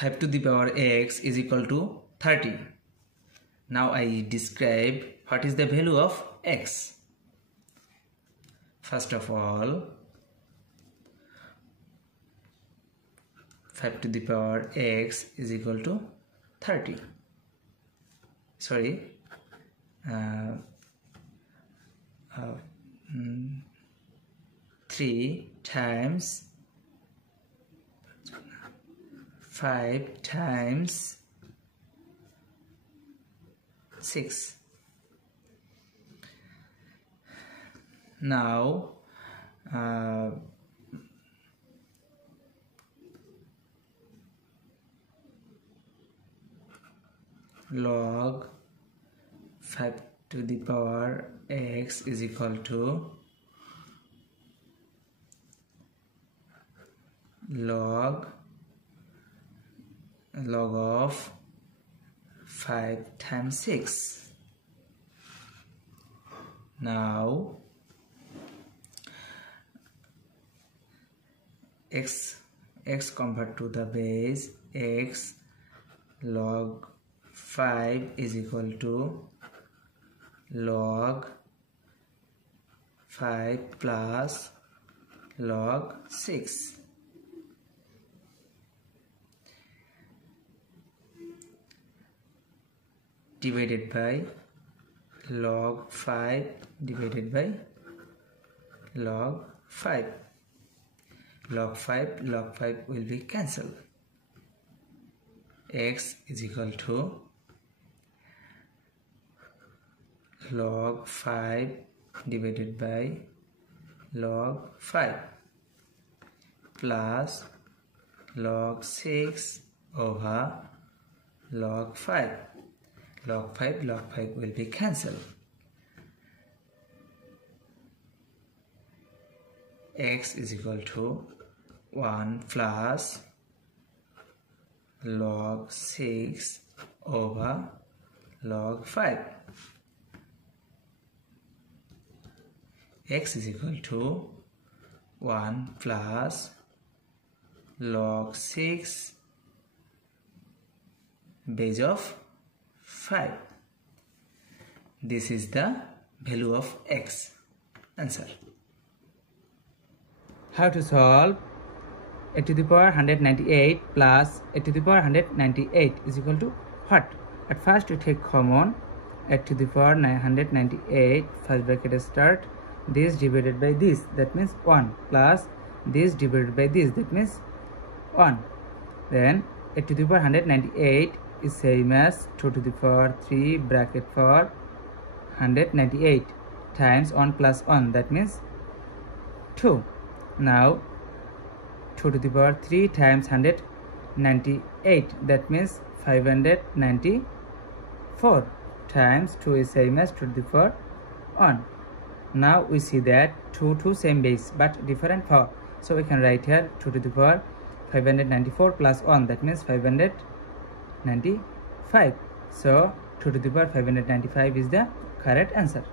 5 to the power x is equal to 30. Now I describe what is the value of x. First of all, 5 to the power x is equal to 30. Sorry, 3 times 5 times 6. Now log 5 to the power x is equal to log of 5 times 6. Now x convert to the base, x log 5 is equal to log 5 plus log 6. Divided by log 5 divided by log 5. Log 5 will be cancelled. X is equal to log 5 divided by log 5 plus log 6 over log 5. Log 5 will be cancelled. X is equal to 1 plus log 6 over log 5. X is equal to 1 plus log 6 base of 5. This is the value of x. Answer. How to solve a to the power 198 plus a to the power 198 is equal to what? At first we take common a to the power 198, first bracket start, this divided by this, that means 1, plus this divided by this, that means 1. Then a to the power 198 is same as 2 to the power 3 bracket for 198 times 1 plus 1, that means 2. Now 2 to the power 3 times 198, that means 594 times 2 is same as 2 to the power 1. Now we see that 2 same base but different power, so we can write here 2 to the power 594 plus 1, that means 595. So 2 to the power 595 is the correct answer.